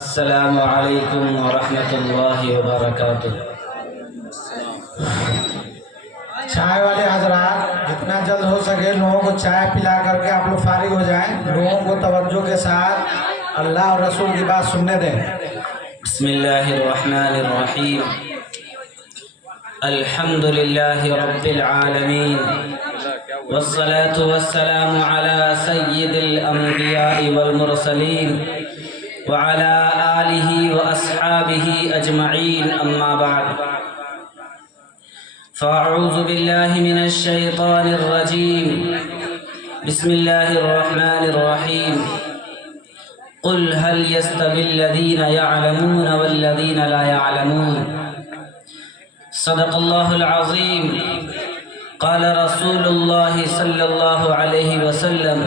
السلام علیکم ورحمۃ اللہ وبرکاتہ۔ چائے والے حضرات جتنا جلد ہو سکے لوگوں کو چائے پلا کر کے آپ لوگ فارغ ہو جائیں، لوگوں کو توجہ کے ساتھ اللہ اور رسول کی بات سننے دیں۔ بسم اللہ الرحمن الرحیم، الحمد للہ رب العالمین، والصلاة والسلام علی سید الانبیاء والمرسلین وعلى آلہ واصحابہ اجمعین، اما بعد فاعوذ باللہ من الشیطان الرجیم، بسم اللہ الرحمن الرحیم، قل هل يستوي الذين يعلمون والذين لا يعلمون، صدق اللہ العظیم۔ قال رسول اللہ صلی اللہ علیہ وسلم،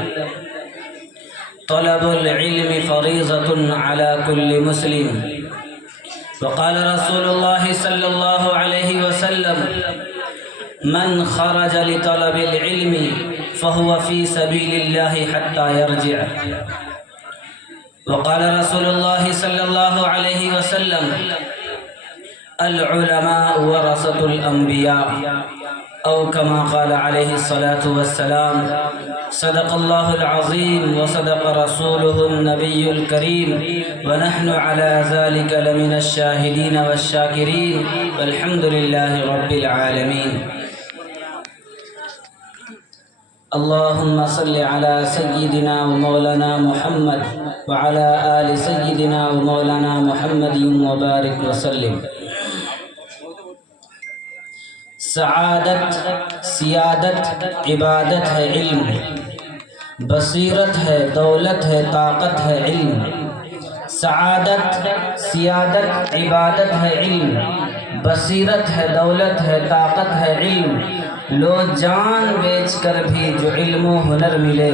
طلب العلم فریضة على كل مسلم، وقال رسول اللہ صلی اللہ علیہ وسلم، من خرج لطلب العلم فهو في سبيل الله حتى يرجع، وقال رسول اللہ صلی اللہ علیہ وسلم، العلماء ورثة الانبیاء، او کما قال علیہ الصلاة والسلام، صدق اللہ العظیم وصدق رسوله النبی الکریم، ونحن على ذلك لمن الشاہدین والشاکرین، والحمد للہ رب العالمین۔ اللہم صل علی سیدنا و مولانا محمد وعلى آل سیدنا و مولانا محمد وبارک وسلم۔ سعادت، سیادت، عبادت ہے علم، بصیرت ہے دولت ہے طاقت ہے علم۔ سعادت، سیادت، عبادت ہے علم، بصیرت ہے دولت ہے طاقت ہے علم۔ لو جان بیچ کر بھی جو علم و ہنر ملے،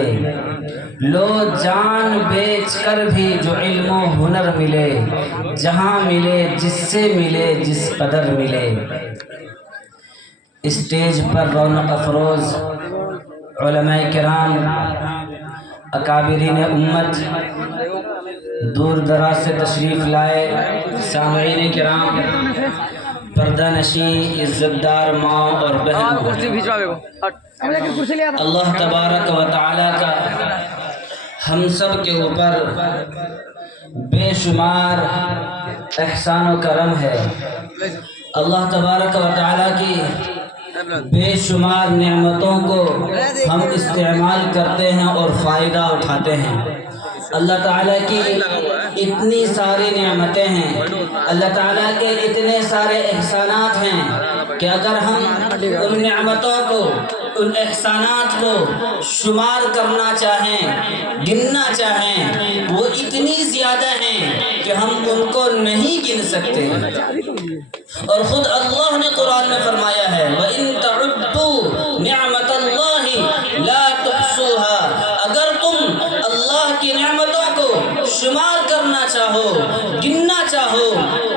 لو جان بیچ کر بھی جو علم و ہنر ملے، جہاں ملے جس سے ملے جس قدر ملے۔ اسٹیج پر رونق افروز علماء کرام، اکابرین امت، دور دراز سے تشریف لائے سامعین کرام، پردہ نشین، عزت دار ماں اور بہنوں، اللہ تبارک و تعالیٰ کا ہم سب کے اوپر بے شمار احسان و کرم ہے۔ اللہ تبارک و تعالیٰ کی بے شمار نعمتوں کو ہم استعمال کرتے ہیں اور فائدہ اٹھاتے ہیں۔ اللہ تعالیٰ کی اتنی ساری نعمتیں ہیں، اللہ تعالیٰ کے اتنے سارے احسانات ہیں کہ اگر ہم ان نعمتوں کو، ان احسانات کو شمار کرنا چاہیں، گننا چاہیں، وہ اتنی زیادہ ہیں کہ ہم ان کو نہیں گن سکتے۔ اور خود اللہ نے قرآن میں فرمایا ہے، وَإِن تَعُدُّوا نِعْمَةَ اللَّهِ لَا تُحْصُوهَا، اگر تم اللہ کی نعمتوں کو شمار کرنا چاہو، گننا چاہو،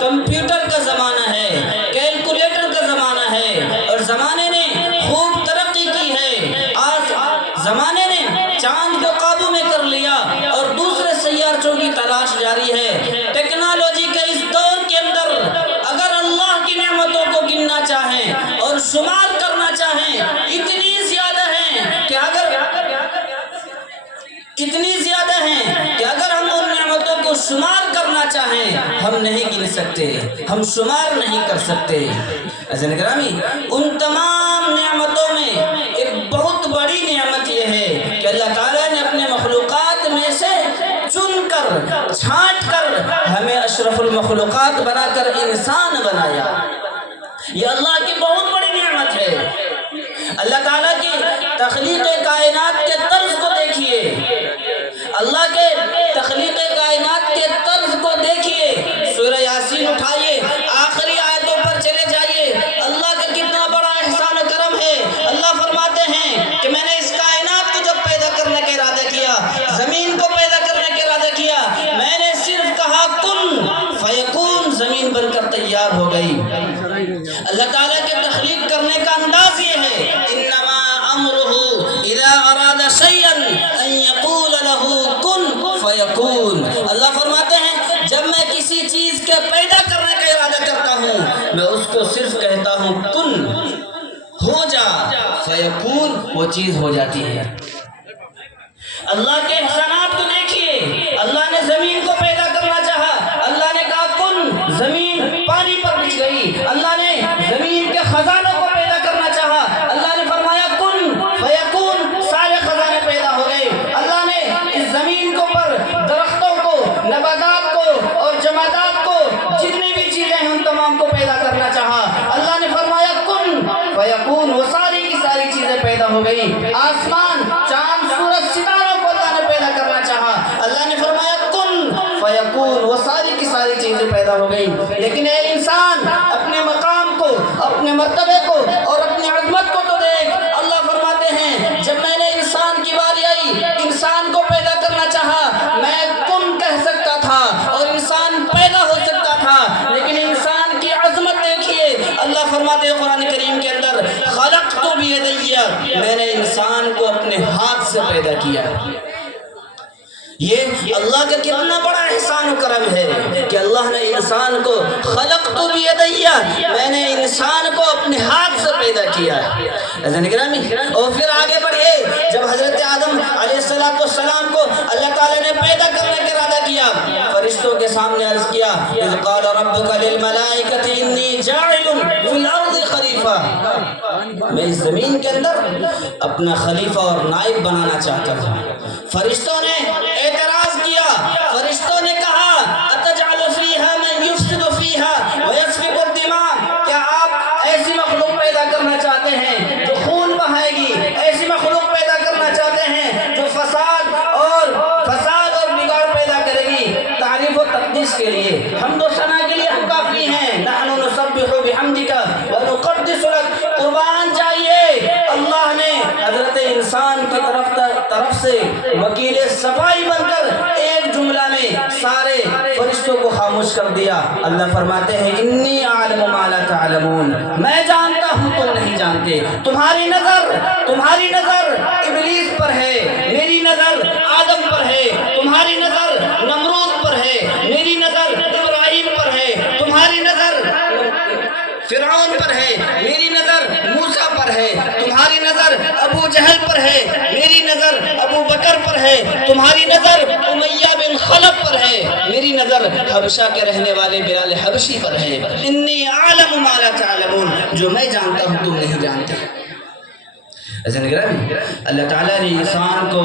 کمپیوٹر کا زمانہ ہے، کیلکولیٹر کا زمانہ ہے، اور زمانے نے خوب ترقی کی ہے۔ آج زمانے نے چاند کو قابو میں کر لیا اور دوسرے سیاروں کی تلاش جاری ہے۔ ٹیکنالوجی کے اس دور کے اندر اگر اللہ کی نعمتوں کو گننا چاہیں اور شمار کرنا چاہیں، اتنی زیادہ ہیں کہ اگر ہم ان نعمتوں کو شمار کرنا چاہیں ہم نہیں گن سکتے، ہم شمار نہیں کر سکتے۔ عزیزان گرامی، ان تمام نعمتوں میں ایک بہت بڑی نعمت یہ ہے کہ اللہ تعالیٰ نے اپنے مخلوقات میں سے چن کر، چھانٹ کر ہمیں اشرف المخلوقات بنا کر انسان بنایا۔ یہ اللہ کی بہت بڑی نعمت ہے۔ اللہ تعالیٰ کی تخلیق کائنات کے طرز کو دیکھیے، اللہ کے تخلیق کائنات کے طرز کو دیکھیے۔ سورہ یاسین اٹھائیے، آخری آیتوں پر چلے جائیے، اللہ کا کتنا بڑا احسان و کرم ہے۔ اللہ فرماتے ہیں کہ میں نے اس کائنات کو جب پیدا کرنے کا ارادہ کیا، زمین کو پیدا کرنے کا ارادہ کیا، میں نے صرف کہا کن فیکون، زمین بن کر تیار ہو گئی۔ اللہ تعالیٰ کے تخلیق کرنے کا انداز یہ ہے، انما امرہ اذا اراد شیئا ان یقول له کن کسی چیز کے پیدا کرنے کا ارادہ کرتا ہوں میں اس کو صرف کہتا ہوں کن ہو جا، فیکون، وہ چیز ہو جاتی ہے۔ اللہ کے احسانات کو دیکھیے، اللہ نے زمین کو پیدا کرنا چاہا، اللہ نے کہا کن، زمین پانی پر بچھ گئی۔ اللہ نے زمین کے خزانوں کو پیدا کرنا چاہا، اللہ نے فرمایا کن فیکون، سارے خزانے پیدا ہو گئے۔ اللہ نے اس زمین کو پر درختوں کو، نباتات کو اور جمادات کو، جتنی بھی چیزیں ہیں ان تمام کو پیدا کرنا چاہا، اللہ نے فرمایا کن فیکون، وہ ساری کی ساری چیزیں پیدا ہو گئی۔ آسمان، چاند، سورج، ستاروں کو اللہ نے پیدا کرنا چاہا، اللہ نے فرمایا کن فیکون، وہ ساری کی ساری چیزیں پیدا ہو گئی۔ لیکن اے انسان، اپنے مقام کو، اپنے مرتبے کو اور اپنی عظمت کو تو دیکھ۔ اللہ فرماتے ہیں جب میں نے انسان کی باری آئی، انسان کو پیدا کرنا چاہا، میں کن کہہ سکتا تھا اور انسان پیدا ہو سکتا تھا، لیکن انسان کی عظمت دیکھیے۔ اللہ فرماتے ہیں قرآن کریم کے اندر خلقت بیدی، میں نے انسان کو اپنے ہاتھ سے پیدا کیا۔ یہ اللہ کا کتنا بڑا احسان و کرم ہے کہ اللہ نے انسان کو خلقت بیدی، میں نے انسان کو اپنے ہاتھ سے پیدا کیا۔ عزیزان گرامی، اور پھر آگے بڑھے، جب حضرت آدم علیہ السلام کو اللہ تعالی نے پیدا کرنے کا ارادہ کیا، فرشتوں کے سامنے عرض کیا اذ قال ربک للملائکۃ انی جاعل فی الارض خلیفہ، میں اس زمین کے اندر اپنا خلیفہ اور نائب بنانا چاہتا تھا۔ فرشتوں نے اعتراض کیا، فرشتوں نے کہا اتجعل فیہا من یفسد فیہا ویسفک الدماء، کیا آپ ایسی مخلوق پیدا کرنا چاہتے ہیں جو خون بہائے گی، ایسی مخلوق پیدا کرنا چاہتے ہیں جو فساد اور بگاڑ پیدا کرے گی؟ تعریف و تقدیس کے لیے، حمد و ثنا کے لیے ہم کافی ہیں۔ نحن نسبح بحمدک ونقدس لک، قربان چاہیے۔ اللہ نے حضرت انسان کی طرف سے وکیل صفائی بن کر ایک جملہ میں سارے فرشتوں کو خاموش کر دیا۔ اللہ فرماتے ہیں انی اعلم ما لا تعلمون، میں جانتا ہوں تم نہیں جانتے۔ تمہاری نظر ابلیس پر ہے، میری نظر آدم پر ہے، تمہاری نظر نمرود پر ہے، میری نظر ابراہیم پر ہے، تمہاری نظر فرعون پر ہے، میری نظر موسیٰ پر ہے، تمہاری نظر ابو جہل پر ہے، میری نظر ابو بکر پر ہے، تمہاری نظر امیہ بن خلف پر ہے، میری نظر حبشہ کے رہنے والے بلال حبشی پر ہے۔ انی اعلم ما لا تعلمون، جو میں جانتا ہوں تم نہیں جانتے۔ عزیزان گرامی، اللہ تعالیٰ نے انسان کو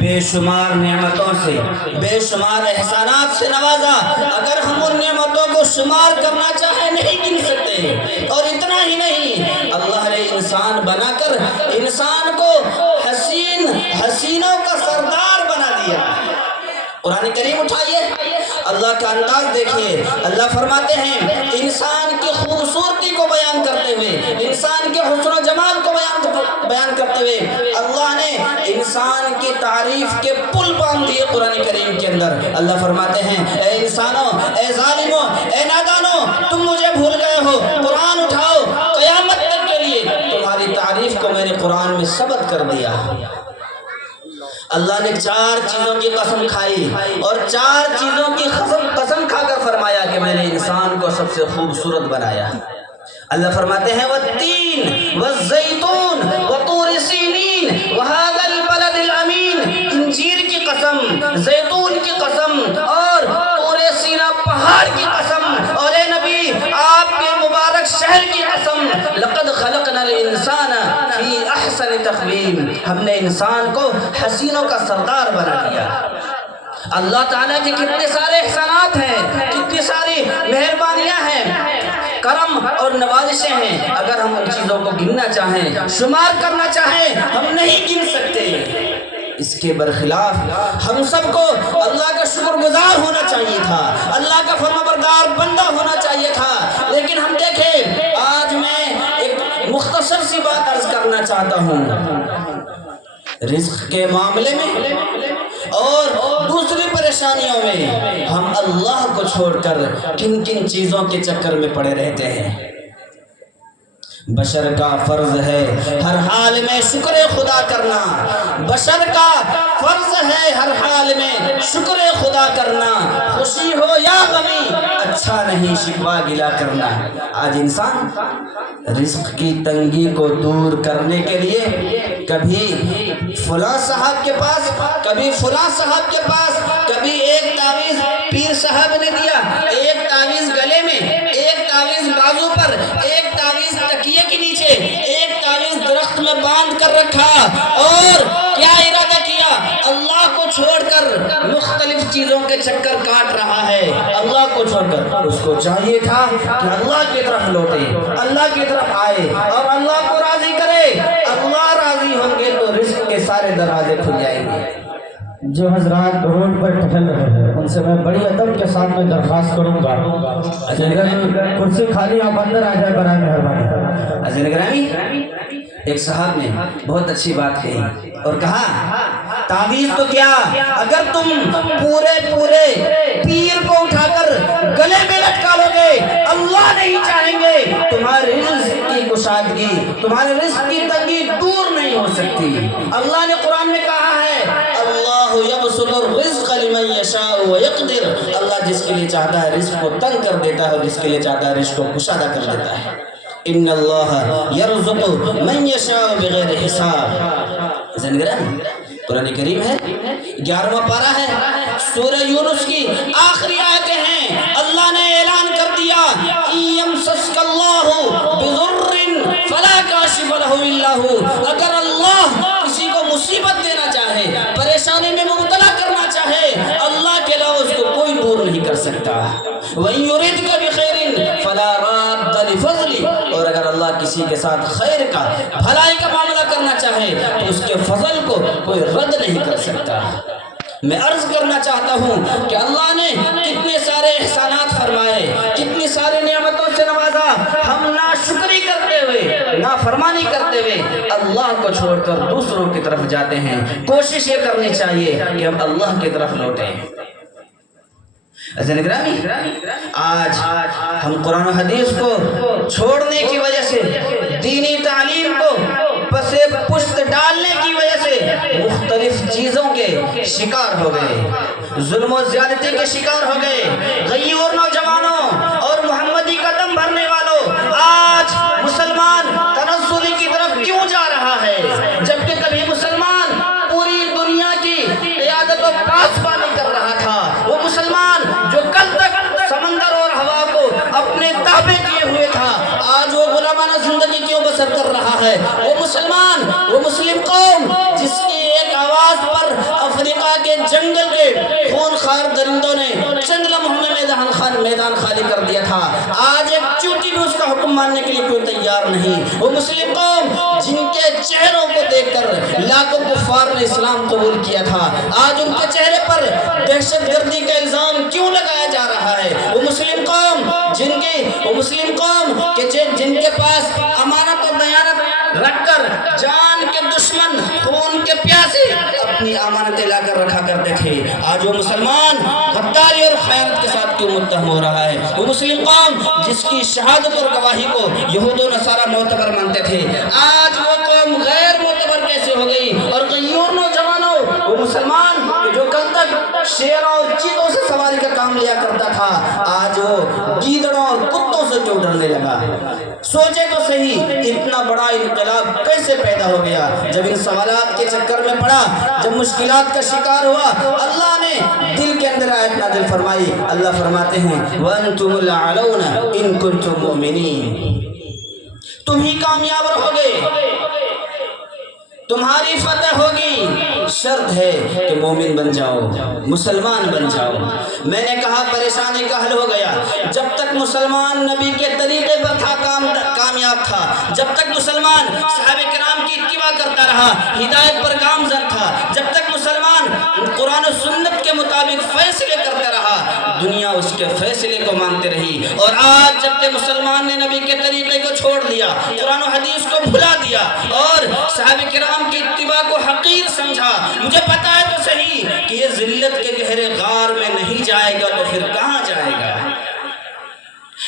بے شمار نعمتوں سے، بے شمار احسانات سے نوازا۔ اگر ہم ان نعمتوں کو شمار کرنا چاہیں نہیں گن سکتے۔ اور اتنا ہی نہیں، اللہ نے انسان بنا کر انسان کو حسینوں کا سردار بنا دیا۔ قرآن کریم اٹھائیے، اللہ کا انداز دیکھیے۔ اللہ فرماتے ہیں انسان کی خوبصورتی کو بیان کرتے ہوئے، انسان کے حسن و جمال کو بیان کرتے ہوئے اللہ نے انسان کی تعریف کے پل باندھ دیے قرآن کریم کے اندر۔ اللہ فرماتے ہیں اے انسانوں، اے ظالموں، اے نادانوں، تم مجھے بھول گئے ہو، قرآن اٹھاؤ، قیامت تک کے لیے تمہاری تعریف کو میں نے قرآن میں ثبت کر دیا۔ اللہ نے 4 چیزوں کی قسم کھائی اور 4 چیزوں کی قسم کھا کر فرمایا کہ میں نے انسان کو سب سے خوبصورت بنایا۔ اللہ فرماتے ہیں والتین والزیتون وطور سینین وہذا البلد الامین، انجیر کی قسم، زیتون کی قسم اور طور سینا پہاڑ کی قسم، اور اے نبی آپ کے مبارک شہر کی قسم، لقد خلقنا الانسان فی احسن تقویم، ہم نے انسان کو حسینوں کا سردار بنا دیا۔ اللہ تعالیٰ کے کتنے سارے احسانات ہیں، کتنی ساری مہربانیاں ہیں، کرم اور نوازشیں ہیں۔ اگر ہم ان چیزوں کو گننا چاہیں، شمار کرنا چاہیں، ہم نہیں گن سکتے۔ اس کے برخلاف ہم سب کو اللہ کا شکر گزار ہونا چاہیے تھا، اللہ کا فرمانبردار بندہ ہونا چاہیے تھا۔ لیکن ہم دیکھیں، آج میں ایک مختصر سی بات عرض کرنا چاہتا ہوں۔ رزق کے معاملے میں اور دوسری پریشانیوں میں ہم اللہ کو چھوڑ کر کن کن چیزوں کے چکر میں پڑے رہتے ہیں۔ بشر کا فرض ہے ہر حال میں شکر خدا کرنا، بشر کا فرض ہے ہر حال میں شکر خدا کرنا، خوشی ہو یا غمی اچھا نہیں شکوہ گلا کرنا۔ آج انسان رزق کی تنگی کو دور کرنے کے لیے کبھی فلاں صاحب کے پاس، کبھی فلاں صاحب کے پاس، کبھی ایک تعویذ پیر صاحب نے دیا، ایک تعویذ گلے میں، ایک تعویذ بازو پر، ایک تعویذ تکیے کے نیچے، ایک تعویذ درخت میں باندھ کر رکھا، اور کیا ارادہ کیا؟ اللہ کو چھوڑ کر مختلف چیزوں کے چکر کاٹ رہا ہے۔ اللہ کو چھوڑ کر اس کو چاہیے تھا کہ اللہ کی طرف لوٹے، اللہ کی طرف آئے اور اللہ کو راضی کرے۔ اللہ راضی ہوں گے تو رزق کے سارے دروازے کھل جائیں گے۔ جو حضرات روڈ پر ٹہل رہے ہیں ان سے میں بڑی ادب کے ساتھ میں درخواست کروں گا کہ اگر کرسی خالی آپ اندر آ جائے برائے مہربانی۔ عزیز گرامی، ایک صاحب نے بہت اچھی بات کہی اور کہا تعویذ تو کیا، اگر تم پورے پیر کو اٹھا کر گلے میں لٹکا لو گے، اللہ نہیں چاہیں گے تمہارے رزق کی کشادگی، تمہارے رزق کی تنگی دور نہیں ہو سکتی۔ اللہ نے قرآن میں کہا ہے اللہ یبسط الرزق لمن یشاء ویقدر، اللہ جس کے لیے چاہتا ہے رزق کو تنگ کر دیتا ہے اور جس کے لیے چاہتا ہے رزق کو کشادہ کر دیتا ہے۔ ان اللہ یرزق من یشاء بغیر حساب۔ زنگران قرآن کریم ہے، 11واں پارہ ہے، سورہ یونس کی آخری آیتیں ہیں۔ اللہ نے اعلان کر دیا یمسسک اللہ بضر فلا کاشف لہ الا ہو، اگر اللہ کسی کو مصیبت دینا چاہے، پریشانی میں مبتلا کرنا چاہے، اللہ کے علاوہ اس کو کوئی دور نہیں کر سکتا۔ وَإِن يُرِدْكَ بِخَيْرٍ فَلَا رَادَّ لِفَضْلِهِ، اور اگر اللہ کسی کے ساتھ خیر کا، بھلائی کا معاملہ کرنا چاہے تو اس کے فضل کو کوئی رد نہیں کر سکتا۔ میں عرض کرنا چاہتا ہوں کہ اللہ نے کتنے سارے احسانات فرمائے، کتنی ساری نعمتوں سے نوازا، ہم ناشکری کرتے ہوئے، نافرمانی کرتے ہوئے اللہ کو چھوڑ کر دوسروں کی طرف جاتے ہیں۔ کوشش یہ کرنی چاہیے کہ ہم اللہ کی طرف لوٹیں۔ عزیز گرامی، آج ہم قرآن و حدیث کو چھوڑنے کی وجہ سے، دینی تعلیم کو پس پشت ڈالنے کی وجہ سے مختلف چیزوں کے شکار ہو گئے، ظلم و زیادتی کے شکار ہو گئے۔ غیور نوجوانوں اور محمدی کا دم بھرنے والوں، آج مسلمان تنزلی کی طرف کیوں جا رہا ہے جبکہ کبھی مسلمان پوری دنیا کی قیادت و پاسبانی کر رہا تھا؟ وہ مسلمان جو کل تک سمندر اور ہوا کو اپنے تابع کیے ہوئے تھا، آج وہ غلامانہ زندگی کیوں بسر کر رہا ہے؟ وہ مسلمان، وہ مسلم قوم جس کی ایک آواز پر افریقہ کے جنگل کے خونخوار درندوں نے چند لمحوں میں میدان خالی کر دیا تھا، آج ایک چوٹی بھی اس کا حکم ماننے کے لیے کوئی تیار نہیں۔ وہ مسلم قوم جن کے چہروں کو دیکھ کر لاکھوں کفار نے اسلام قبول کیا تھا، آج ان کے چہرے پر دہشت گردی کا الزام کیوں لگایا جا رہا ہے؟ وہ مسلم قوم جن کے پاس امانت و دیانت رکھ کر جان کے دشمن، خون کے پیاسے اپنی امانتیں لا کر رکھا کرتے تھے، آج وہ مسلمان غداری اور خیانت کے ساتھ کیوں متہم ہو رہا ہے؟ وہ مسلم قوم جس کی شہادت اور گواہی کو یہود و نصارہ معتبر مانتے تھے، آج وہ قوم غیر معتبر کیسے ہو گئی؟ اور غیور نوجوانوں، وہ مسلمان جو کل تک شیروں اور چیتوں سے سواری کا کام لیا کرتا تھا، آج وہ گیدڑوں اور کتوں سے کیوں ڈرنے لگا؟ سوچے تو صحیح، اتنا بڑا انقلاب کیسے پیدا ہو گیا؟ جب ان سوالات کے چکر میں پڑا، جب مشکلات کا شکار ہوا، اللہ نے دل کے اندر آیت نازل فرمائی۔ اللہ فرماتے ہیں وَأَنْتُمُ الْأَعْلَوْنَ إِن كُنتُم مُؤْمِنِينَ، تم ہی کامیاب رہو گے، تمہاری فتح ہوگی، شرط ہے کہ مومن بن جاؤ، مسلمان بن جاؤ۔ میں نے کہا پریشانی کا حل ہو گیا جب تک مسلمان نبی کے طریقے پر تھا، کامیاب تھا، جب تک مسلمان صحابہ کرام کی اتباع کرتا رہا، ہدایت پر گامزن تھا، جب تک مسلمان قرآن و سنت کے مطابق فیصلے کرتا رہا، دنیا اس کے فیصلے کو مانتے رہی۔ اور آج جب کہ مسلمان نے نبی کے طریقے کو چھوڑ دیا، قرآن و حدیث کو بھلا دیا اور صحابہ کرام کی اتباع کو حقیر سمجھا، مجھے پتا ہے تو صحیح کہ یہ ذلت کے گہرے غار میں نہیں جائے گا تو پھر کہاں جائے گا؟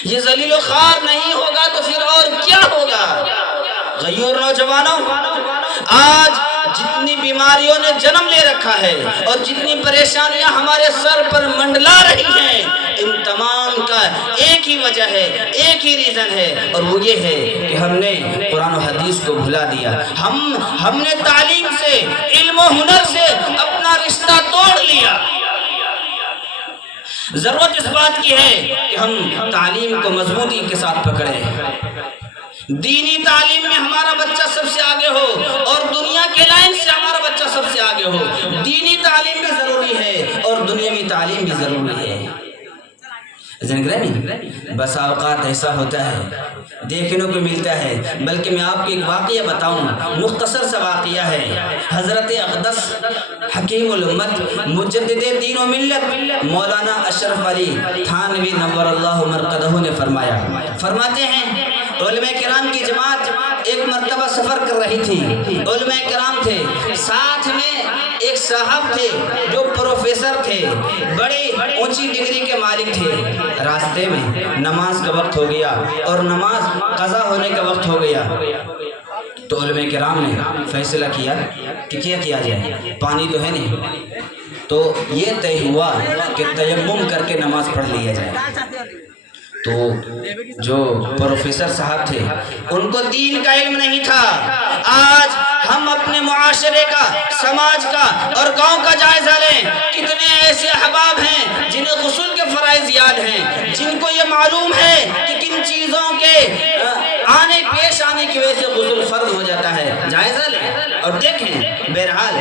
یہ ذلیل و خوار نہیں ہوگا تو پھر اور کیا ہوگا؟ غیور نوجوانوں، آج جتنی بیماریوں نے جنم لے رکھا ہے اور جتنی پریشانیاں ہمارے سر پر منڈلا رہی ہیں، ان تمام کا ایک ہی وجہ ہے، ایک ہی ریزن ہے، اور وہ یہ ہے کہ ہم نے قرآن و حدیث کو بھلا دیا۔ ہم نے تعلیم سے، علم و ہنر سے اپنا رشتہ توڑ لیا۔ ضرورت اس بات کی ہے کہ ہم تعلیم کو مضبوطی کے ساتھ پکڑیں، دینی تعلیم میں ہمارا بچہ سب سے آگے ہو، اور دنیا کے لائن سے ہمارا بچہ سب سے آگے ہو۔ دینی تعلیم بھی ضروری ہے اور دنیاوی تعلیم بھی ضروری ہے۔ بس اوقات ایسا ہوتا ہے، دیکھنے کو ملتا ہے، بلکہ میں آپ کو ایک واقعہ بتاؤں، مختصر سا واقعہ ہے۔ حضرت اقدس حکیم الامت مجدد دین و ملت مولانا اشرف علی تھانوی نور اللہ مرقدہ نے فرماتے ہیں، علماء کرام کی جماعت ایک مرتبہ سفر کر رہی تھی۔ علماء کرام تھے، ساتھ میں ایک صاحب تھے جو پروفیسر تھے، بڑی اونچی ڈگری کے مالک تھے۔ راستے میں نماز کا وقت ہو گیا اور نماز قضا ہونے کا وقت ہو گیا، تو علماء کرام نے فیصلہ کیا کہ کیا جائے، پانی تو ہے نہیں، تو یہ طے ہوا کہ تیمم کر کے نماز پڑھ لیا جائے۔ تو جو پروفیسر صاحب تھے ان کو دین کا علم نہیں تھا۔ آج ہم اپنے معاشرے کا، سماج کا اور گاؤں کا جائزہ لیں، کتنے ایسے احباب ہیں جنہیں غسل کے فرائض یاد ہیں، جن کو یہ معلوم ہے کہ کن چیزوں کے پیش آنے کی وجہ سے غسل فرض ہو جاتا ہے۔ جائزہ لیں اور دیکھیں۔ بہرحال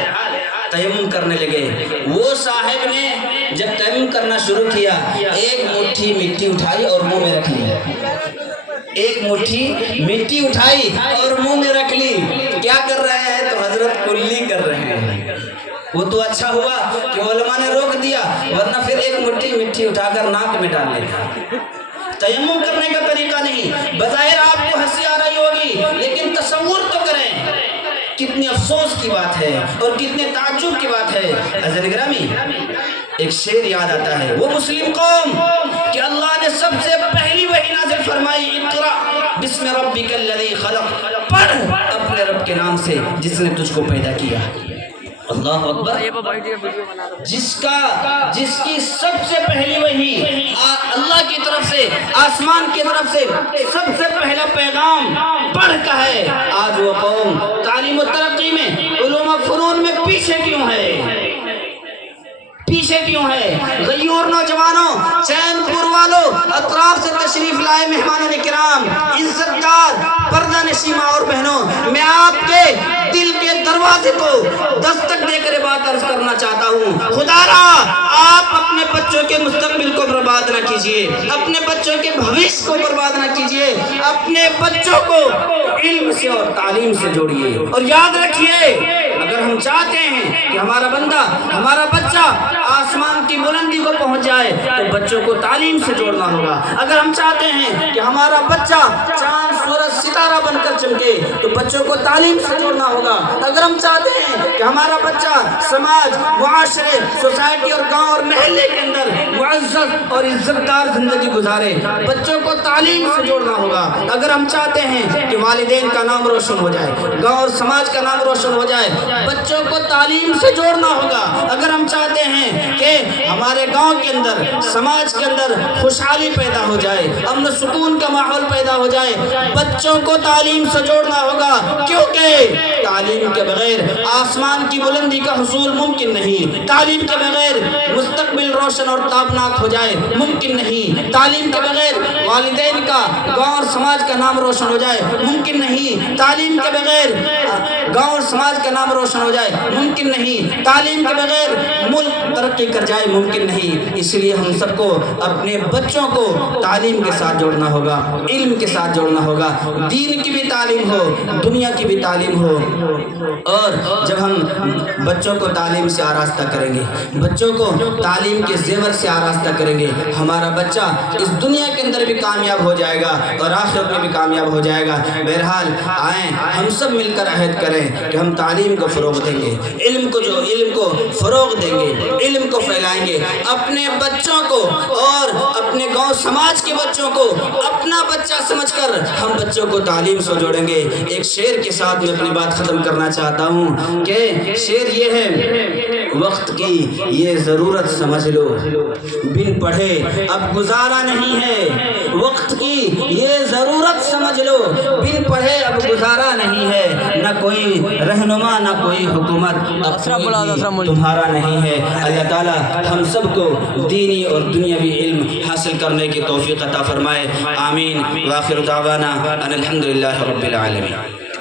تیمم کرنے لگے۔ وہ صاحب نے جب تیمم کرنا شروع کیا، ایک مٹھی مٹی اٹھائی اور منہ میں رکھ لی، ایک مٹھی مٹی اٹھائی اور منہ میں رکھ لی۔ کیا کر رہے ہیں؟ تو حضرت کلی کر رہے ہیں۔ وہ تو اچھا ہوا کہ علماء نے روک دیا، ورنہ پھر ایک مٹھی مٹی اٹھا کر ناک میں ڈال لیتے۔ تیمم کرنے کا طریقہ نہیں۔ بظاہر آپ کو ہنسی آ رہی ہوگی، لیکن تصور تو کریں، کتنی افسوس کی بات ہے اور کتنے تعجب کی بات ہے۔ عزیز گرامی، ایک شعر یاد آتا ہے، وہ مسلم قوم کہ اللہ نے سب سے پہلی وحی نازل فرمائی، اقرا بسم ربک الذی خلق، پڑھ اپنے رب کے نام سے جس نے تجھ کو پیدا کیا۔ اللہ اکبر۔ جس کی سب سے پہلی وحی اللہ کی طرف سے، آسمان کی طرف سے سب سے پہلا پیغام پڑھ کا ہے، آج وہ قوم تعلیم و ترقی میں، علوم و فنون میں پیچھے کیوں ہے؟ پیچھے کیوں ہے؟ غیور نوجوانوں، چین پور والوں، اطراف سے تشریف لائے مہمانوں کرام، عزت دار پردہ نشین ماں اور بہنوں، میں آپ کے دل کے دروازے کو دستک دے کر بات عرض کرنا چاہتا ہوں۔ خدا را آپ اپنے بچوں کے مستقبل کو برباد نہ کیجیے، اپنے بچوں کے بھوش کو برباد نہ کیجیے، اپنے بچوں کو علم سے اور تعلیم سے جوڑیے۔ اور یاد رکھیے، اگر ہم چاہتے ہیں کہ ہمارا بندہ، ہمارا بچہ آسمان کی بلندی کو پہنچ جائے تو بچوں کو تعلیم سے جوڑنا ہوگا۔ اگر ہم چاہتے ہیں کہ ہمارا بچہ چاند سورج ستارہ بن کر چمکے تو بچوں کو تعلیم سے جوڑنا ہوگا۔ اگر ہم چاہتے ہیں کہ ہمارا بچہ سماج، معاشرے، سوسائٹی اور گاؤں اور محلے کے اندر معزز اور عزت دار زندگی گزارے، بچوں کو تعلیم سے جوڑنا ہوگا۔ اگر ہم چاہتے ہیں کہ والدین کا نام روشن ہو جائے، گاؤں اور سماج کا نام روشن ہو جائے، بچوں کو تعلیم سے جوڑنا ہوگا۔ اگر ہم چاہتے ہیں کہ ہمارے گاؤں کے اندر، سماج کے اندر خوشحالی پیدا ہو جائے، امن و سکون کا ماحول پیدا ہو جائے، بچوں کو تعلیم سے جوڑنا ہوگا، کیونکہ تعلیم کے بغیر آسمان کی بلندی کا حصول ممکن نہیں، تعلیم کے بغیر مستقبل روشن اور تابناک ہو جائے ممکن نہیں، تعلیم کے بغیر والدین کا، گاؤں اور سماج کا نام روشن ہو جائے ممکن نہیں، تعلیم کے بغیر گاؤں اور سماج کا نام روشن ہو جائے ممکن نہیں، تعلیم کے بغیر ملک ترقی کر جائے ممکن نہیں۔ اس لیے ہم سب کو اپنے بچوں کو تعلیم کے ساتھ جوڑنا ہوگا، علم کے ساتھ جوڑنا ہوگا، دین کی بھی تعلیم ہو، دنیا کی بھی تعلیم ہو۔ اور جب ہم بچوں کو تعلیم سے آراستہ کریں گے، بچوں کو تعلیم کے زیور سے آراستہ کریں گے، ہمارا بچہ اس دنیا کے اندر بھی کامیاب ہو جائے گا اور آخرت میں بھی کامیاب ہو جائے گا۔ بہرحال آئیں ہم سب مل کر عہد کریں کہ ہم تعلیم کو فروغ دیں گے، علم کو فروغ دیں گے، علم کو پھیلائیں گے، اپنے بچوں کو اور اپنے گاؤں اور سماج کے بچوں کو اپنا بچہ سمجھ کر ہم بچوں کو تعلیم سے جوڑیں گے۔ ایک شعر کے ساتھ میں اپنی بات ختم کرنا چاہتا ہوں کہ شعر یہ ہے، وقت کی یہ ضرورت سمجھ لو، بن پڑھے اب گزارا نہیں ہے، وقت کی یہ ضرورت سمجھ لو، بن پڑھے اب گزارا نہیں ہے، نہ کوئی رہنما نہ کوئی حکومت اب کوئی تمہارا نہیں ہے۔ اللہ تعالی ہم سب کو دینی اور دنیاوی علم حاصل کرنے کی توفیق عطا فرمائے، آمین۔ وآخر دعوانا ان الحمدللہ رب العالمین۔